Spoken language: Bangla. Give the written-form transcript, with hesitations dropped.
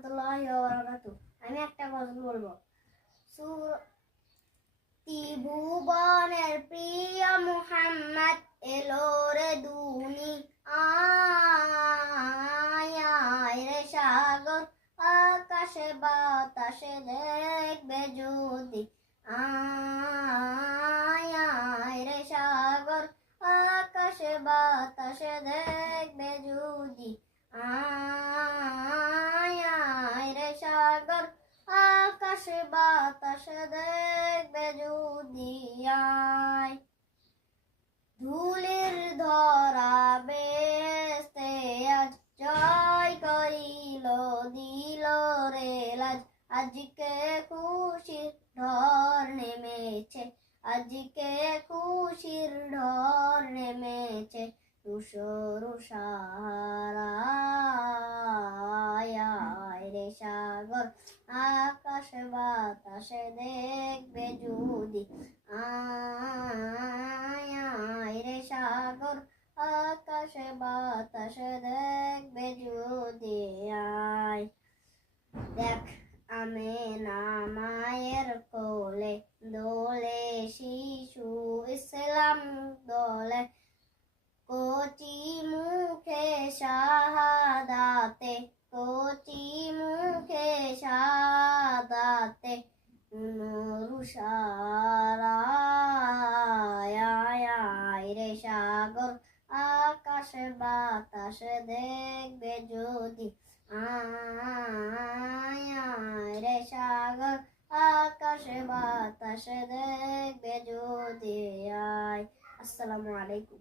রহমতুল্লাহি ওয়া বারাকাতুহু। আমি একটা গজল বলবো। ত্রিভুবনের প্রিয় মুহাম্মদ এলো রে দুনি আয় রে সাগর আকাশে বাতাসে দেখবে যদি আয় রে সাগর আকাশে বাতাসে দেখবে যদি আয় রে সাগর আকাশে বাতাসে দেখবে যদি আয় ধুলির ধরা বেস্তে আজ জয় করিল দিল রে লাজ আজকে খুশির ঢল নেমেছে আজকে খুশির ঢল নেমেছে তুষার সারায় রে সাগর আকাশ বাতাসে দেখবে যদি আয় রে সাগর আকাশে বাতাসে দেখবে যদি আয় দেখ আমেনা মায়ের কোলে দোলে শিশু ইসলাম দোলে কচি মুখে শাহাদাতে কচি মুখে শাহাদাতে নুরুসারায় রে সাগর আকাশে বাতাসে দেখবে যদি আয় রে সাগর আকাশে বাতাসে দেখবে যদি আয়। আসসালামু আলাইকুম।